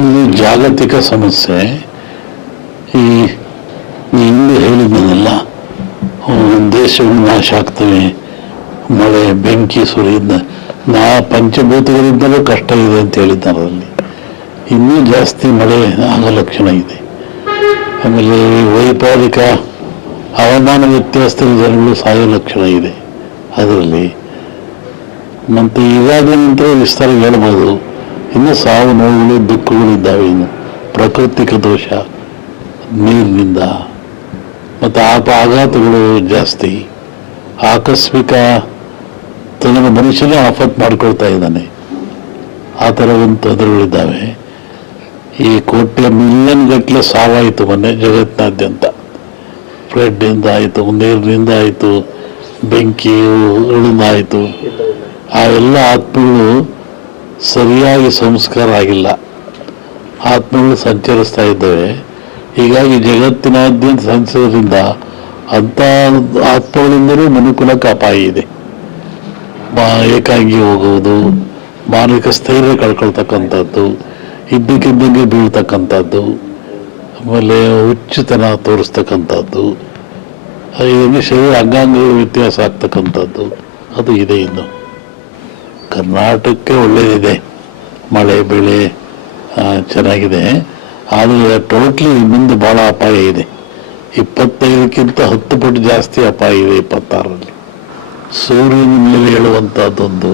ಇದು ಜಾಗತಿಕ ಸಮಸ್ಯೆ. ಈ ಹಿಂದೆ ಹೇಳಿದ್ದನ್ನೆಲ್ಲ ದೇಶಗಳು ನಾಶ ಆಗ್ತವೆ, ಮಳೆ ಬೆಂಕಿ ಸುರಿಯಿಂದ ಪಂಚಭೂತಗಳಿಂದಲೂ ಕಷ್ಟ ಇದೆ ಅಂತ ಹೇಳಿದ್ದಾರೆ. ಅದರಲ್ಲಿ ಇನ್ನೂ ಜಾಸ್ತಿ ಮಳೆ ಆಗೋ ಲಕ್ಷಣ ಇದೆ. ಆಮೇಲೆ ವೈಪರೀಕ ಹವಾಮಾನ ವ್ಯತ್ಯಾಸದಲ್ಲಿ ಜನಗಳು ಸಾಯೋ ಲಕ್ಷಣ ಇದೆ ಅದರಲ್ಲಿ. ಮತ್ತು ಯುಗಾದಿ ನಂತರ ವಿಸ್ತಾರ ಹೇಳ್ಬೋದು. ಇನ್ನು ಸಾವು ನೋವುಗಳು ದುಃಖಗಳಿದ್ದಾವೆ. ಇನ್ನು ಪ್ರಾಕೃತಿಕ ದೋಷ, ನೀರಿನಿಂದ ಮತ್ತು ಆಘಾತಗಳು ಜಾಸ್ತಿ, ಆಕಸ್ಮಿಕ ತನ್ನ ಮನುಷ್ಯನೇ ಆಫತ್ ಮಾಡ್ಕೊಳ್ತಾ ಇದ್ದಾನೆ. ಆ ಥರ ಒಂದು ತೊಂದರೆಗಳಿದ್ದಾವೆ. ಈ ಕೋಟ್ಯ ಮಿಲಿಯನ್ ಗಟ್ಟಲೆ ಸಾವಾಯಿತು ಮೊನ್ನೆ ಜಗತ್ತಿನಾದ್ಯಂತ. ಫ್ಲಡ್ಡಿಂದ ಆಯಿತು, ನೀರಿನಿಂದ ಆಯಿತು, ಬೆಂಕಿಗಳಿಂದ ಆಯಿತು. ಆ ಎಲ್ಲ ಆತ್ಮಗಳು ಸರಿಯಾಗಿ ಸಂಸ್ಕಾರ ಆಗಿಲ್ಲ, ಆತ್ಮಗಳು ಸಂಚರಿಸ್ತಾ ಇದ್ದಾವೆ. ಹೀಗಾಗಿ ಜಗತ್ತಿನಾದ್ಯಂತ ಸಂಚರಿಸೋದ್ರಿಂದ ಅಂಥ ಆತ್ಮಗಳಿಂದಲೂ ಮನುಕುಲಕ್ಕೆ ಅಪಾಯ ಇದೆ. ಏಕಾಂಗಿ ಹೋಗುವುದು, ಮಾನಸಿಕ ಸ್ಥೈರ್ಯ ಕಳ್ಕೊಳ್ತಕ್ಕಂಥದ್ದು, ಇದ್ದಕ್ಕಿದ್ದಂಗೆ ಬೀಳ್ತಕ್ಕಂಥದ್ದು, ಆಮೇಲೆ ಹುಚ್ಚುತನ ತೋರಿಸ್ತಕ್ಕಂಥದ್ದು, ಇದರಲ್ಲಿ ಶರೀರ ಅಂಗಾಂಗಗಳು ವ್ಯತ್ಯಾಸ ಆಗ್ತಕ್ಕಂಥದ್ದು ಅದು ಇದೆ. ಇನ್ನು ಕರ್ನಾಟಕಕ್ಕೆ ಒಳ್ಳೆಯದಿದೆ, ಮಳೆ ಬೆಳೆ ಚೆನ್ನಾಗಿದೆ. ಆದರೆ ಟೋಟ್ಲಿ ಮುಂದೆ ಭಾಳ ಅಪಾಯ ಇದೆ. 25ಕ್ಕಿಂತ 10 ಪಟ್ಟು ಜಾಸ್ತಿ ಅಪಾಯ ಇದೆ 26ರಲ್ಲಿ. ಸೂರ್ಯನ ಮೇಲೆ ಹೇಳುವಂಥದ್ದೊಂದು,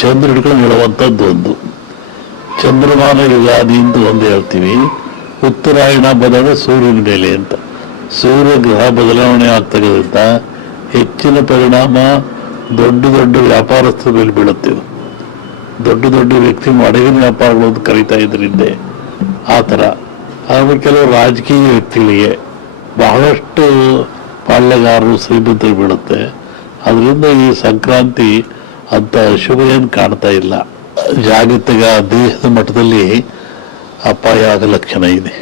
ಚಂದ್ರ ಹಿಡ್ಕೊಂಡು ಹೇಳುವಂಥದ್ದು ಒಂದು. ಚಂದ್ರಮಾನ ಯುಗಾದಿ ಅಂತ ಒಂದು ಹೇಳ್ತೀವಿ. ಉತ್ತರಾಯಣ ಬದಲಾವಣೆ ಸೂರ್ಯನ ಮೇಲೆ ಅಂತ. ಸೂರ್ಯ ಗ್ರಹ ಬದಲಾವಣೆ ಆಗ್ತಕ್ಕಂಥ ಹೆಚ್ಚಿನ ಪರಿಣಾಮ ದೊಡ್ಡ ದೊಡ್ಡ ವ್ಯಾಪಾರಸ್ಥರ ಮೇಲೆ ಬೀಳುತ್ತೆ. ದೊಡ್ಡ ದೊಡ್ಡ ವ್ಯಕ್ತಿ ಅಡಗಿನ ವ್ಯಾಪಾರಗಳು ಅಂತ ಕರೀತಾ ಇದ್ರು ಹಿಂದೆ, ಆ ಥರ. ಆಮೇಲೆ ಕೆಲವು ರಾಜಕೀಯ ವ್ಯಕ್ತಿಗಳಿಗೆ ಬಹಳಷ್ಟು ಪಾಳ್ಯಗಾರರು ಶ್ರೀಮಂತರು ಬೀಳುತ್ತೆ. ಅದರಿಂದ ಈ ಸಂಕ್ರಾಂತಿ ಅಂತ ಶುಭ ಏನು ಕಾಣ್ತಾ ಇಲ್ಲ. ಜಾಗತಿಕ ದೇಶದ ಮಟ್ಟದಲ್ಲಿ ಅಪಾಯ ಆಗೋ ಲಕ್ಷಣ ಇದೆ.